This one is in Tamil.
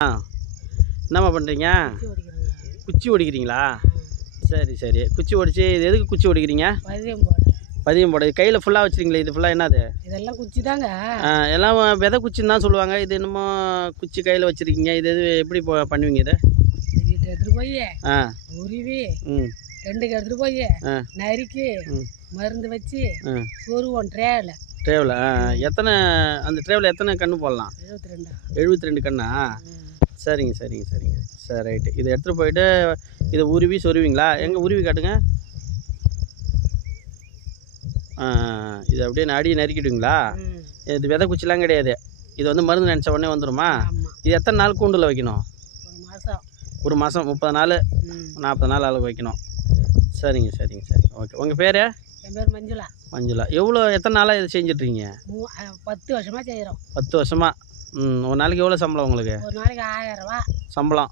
ஆ. என்னம்மா பண்ணுறீங்க குச்சி ஒடிக்கிறேங்க. குச்சி ஒடிக்கிறீங்களா? சரி சரி. குச்சி ஒடிச்சு இது எதுக்கு குச்சி ஒடிக்கிறீங்க? பதியம் போட. கையில் ஃபுல்லாக வச்சுருங்களே இது ஃபுல்லாக என்னது? இதெல்லாம் குச்சி தாங்க ஆ, எல்லாம் விதை குச்சின்னு தான் சொல்லுவாங்க. இது என்னமோ குச்சி கையில் வச்சுருக்கீங்க. இது எது எப்படி பண்ணுவீங்க இது? எடுத்துகிட்டு போய் ஆ. உருவி ரெண்டுக்கு எடுத்துகிட்டு போய் ஆ. நறுக்கி. மருந்து வச்சு சொருவோம் ட்ரேவில் ட்ரேவில் எத்தனை அந்த ட்ரேவில் எத்தனை கன்று போடலாம்? எழுபத்தி ரெண்டா? எழுபத்தி ரெண்டு கண்ணா சரிங்க சரிங்க சரிங்க. சரி ரைட்டு. இதை எடுத்துகிட்டு போயிட்டு இதை உருவி சொருவீங்களா? எங்கே உருவி காட்டுங்க. இது அப்படியே அடி நறுக்கிடுவீங்களா? இது விதை குச்சிலாம் கிடையாது. இது வந்து மருந்து நினச்ச உடனே வந்துடுமா இது எத்தனை நாள் கூண்டில் வைக்கணும்? ஒரு மாதம் முப்பது நாள்? நாற்பது நாள் அளவு வைக்கணும். சரிங்க சரிங்க சரிங்க. ஓகே. உங்கள் பேர்? என் பேர் மஞ்சுளா. மஞ்சுளா. எவ்வளோ எத்தனை நாளாக இது செஞ்சிட்ருக்கீங்க பத்து வருஷமாக செய்கிறோம் பத்து வருஷமாக ம் ஒரு நாளைக்கு எவ்வளோ சம்பளம் உங்களுக்கு? ஒரு நாளைக்கு ஆயிரம் ரூபா. சம்பளம்.